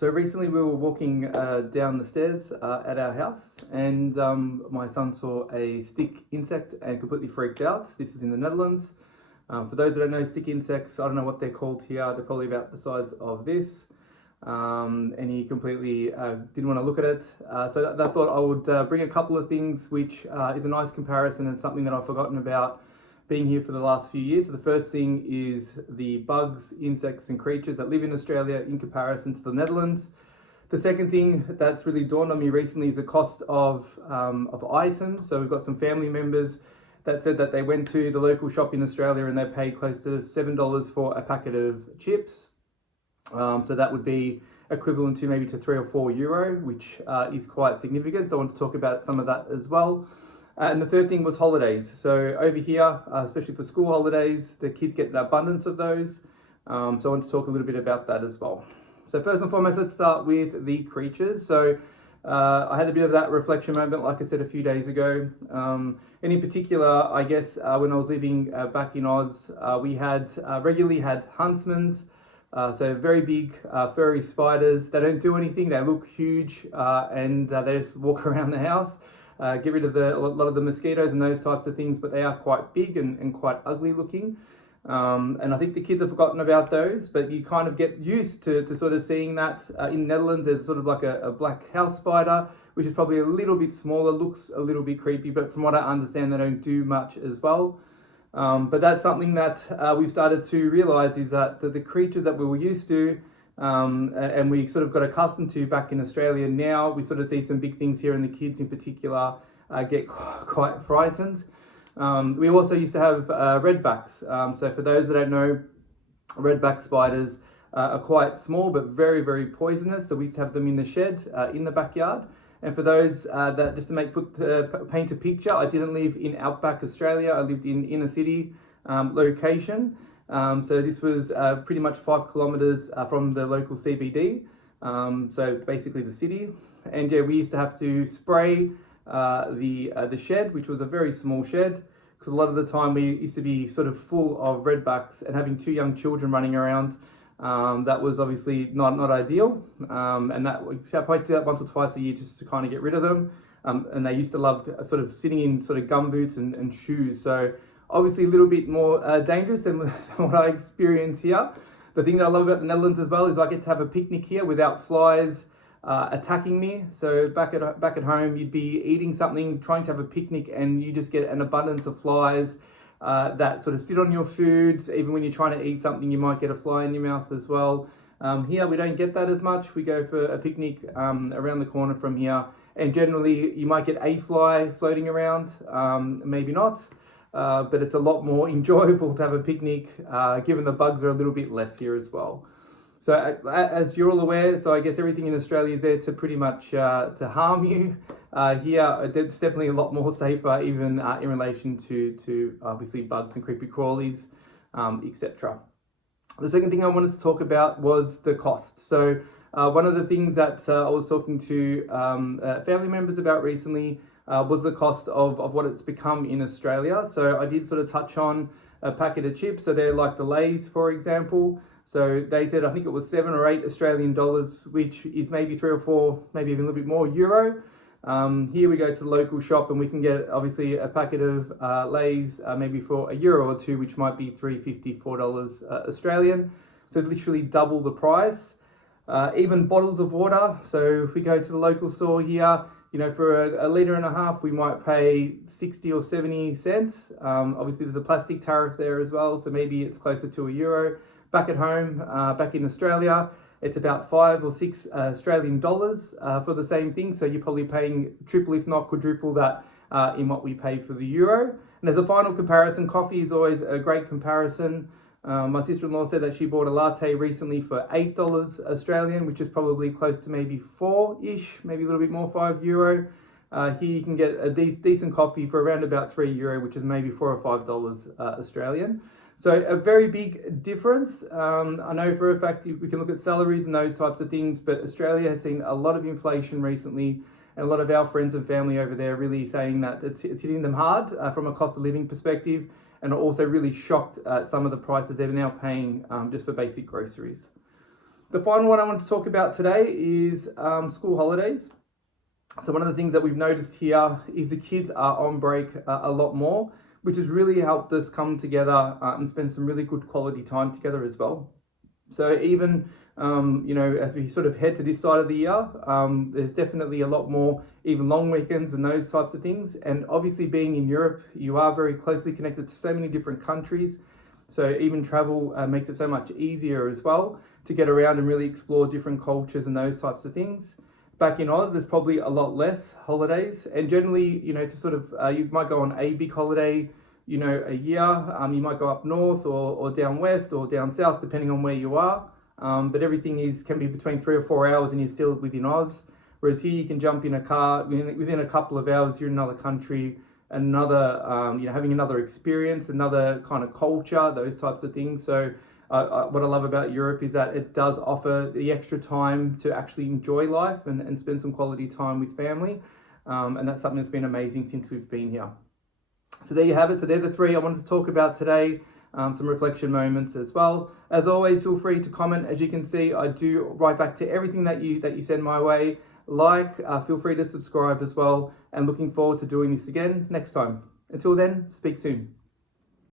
So recently we were walking down the stairs at our house, and my son saw a stick insect and completely freaked out. This is in the Netherlands. For those that don't know, stick insects, I don't know what they're called here. They're probably about the size of this. And he completely didn't want to look at it. So I thought I would bring a couple of things which is a nice comparison and something that I've forgotten about being here for the last few years. So the first thing is the bugs, insects and creatures that live in Australia in comparison to the Netherlands. The second thing that's really dawned on me recently is the cost of items. So we've got some family members that said that they went to the local shop in Australia and they paid close to $7 for a packet of chips. So that would be equivalent to maybe to €3 or €4, which is quite significant. So I want to talk about some of that as well. And the third thing was holidays. So over here, especially for school holidays, the kids get an abundance of those. So I want to talk a little bit about that as well. So first and foremost, let's start with the creatures. So I had a bit of that reflection moment, like I said, a few days ago. And in particular, I guess when I was living back in Oz, we had regularly had huntsmans. So very big furry spiders. They don't do anything. They look huge and they just walk around the house. Get rid of a lot of the mosquitoes and those types of things, but they are quite big and quite ugly looking. And I think the kids have forgotten about those, but you kind of get used to sort of seeing that. In the Netherlands, there's sort of like a black house spider, which is probably a little bit smaller, looks a little bit creepy, but from what I understand, they don't do much as well. But that's something that we've started to realise is that the creatures that we were used to and we sort of got accustomed to back in Australia, now we sort of see some big things here and the kids in particular get quite frightened. We also used to have redbacks. So for those that don't know, redback spiders are quite small but very, very poisonous. So we used to have them in the shed in the backyard. And for those that just to paint a picture, I didn't live in outback Australia. I lived in inner city location. So this was pretty much 5 kilometers from the local CBD. So basically the city. And yeah, we used to have to spray the shed, which was a very small shed, because a lot of the time we used to be sort of full of redbacks, and having 2 young children running around, that was obviously not ideal. And that we probably do that once or twice a year just to kind of get rid of them. And they used to love sort of sitting in sort of gumboots and shoes. So obviously a little bit more dangerous than what I experience here. The thing that I love about the Netherlands as well is I get to have a picnic here without flies attacking me. So back at home, you'd be eating something, trying to have a picnic, and you just get an abundance of flies that sort of sit on your food. Even when you're trying to eat something, you might get a fly in your mouth as well. Here we don't get that as much. We go for a picnic around the corner from here, and generally you might get a fly floating around, maybe not. But it's a lot more enjoyable to have a picnic, given the bugs are a little bit less here as well. So as you're all aware, so I guess everything in Australia is there to pretty much to harm you. Here it's definitely a lot more safer, even in relation to obviously bugs and creepy crawlies, etc. The second thing I wanted to talk about was the cost. So one of the things that I was talking to family members about recently was the cost of what it's become in Australia. So I did sort of touch on a packet of chips. So they're like the Lays, for example. So they said, I think it was 7 or 8 Australian dollars, which is maybe 3 or 4, maybe even a little bit more euro. Here we go to the local shop and we can get obviously a packet of Lays maybe for €1 or 2, which might be $3.50, $4 Australian. So literally double the price. Even bottles of water. So if we go to the local store here, you know, for a litre and a half, we might pay 60 or 70 cents. Obviously there's a plastic tariff there as well, so maybe it's closer to €1. Back at home, back in Australia, it's about 5 or 6 Australian dollars for the same thing. So you're probably paying triple, if not quadruple that in what we pay for the euro. And as a final comparison, coffee is always a great comparison. My sister-in-law said that she bought a latte recently for $8 Australian, which is probably close to maybe 4-ish, maybe a little bit more, €5. Here you can get a decent coffee for around about €3, which is maybe $4 or $5 Australian. So a very big difference. I know for a fact we can look at salaries and those types of things, but Australia has seen a lot of inflation recently, and a lot of our friends and family over there really saying that it's hitting them hard from a cost of living perspective, and are also really shocked at some of the prices they're now paying just for basic groceries. The final one I want to talk about today is school holidays. So one of the things that we've noticed here is the kids are on break a lot more, which has really helped us come together and spend some really good quality time together as well. So even, as we sort of head to this side of the year, there's definitely a lot more even long weekends and those types of things. And obviously being in Europe, you are very closely connected to so many different countries. So even travel makes it so much easier as well to get around and really explore different cultures and those types of things. Back in Oz, there's probably a lot less holidays, and generally, to sort of, you might go on a big holiday, a year. You might go up north or down west or down south, depending on where you are. But everything can be between 3 or 4 hours, and you're still within Oz. Whereas here, you can jump in a car within a couple of hours. You're in another country, another, having another experience, another kind of culture, those types of things. So what I love about Europe is that it does offer the extra time to actually enjoy life and spend some quality time with family. And that's something that's been amazing since we've been here. So there you have it. So they're the three I wanted to talk about today. Some reflection moments as well. As always, feel free to comment. As you can see, I do write back to everything that you send my way. Feel free to subscribe as well. And looking forward to doing this again next time. Until then, speak soon.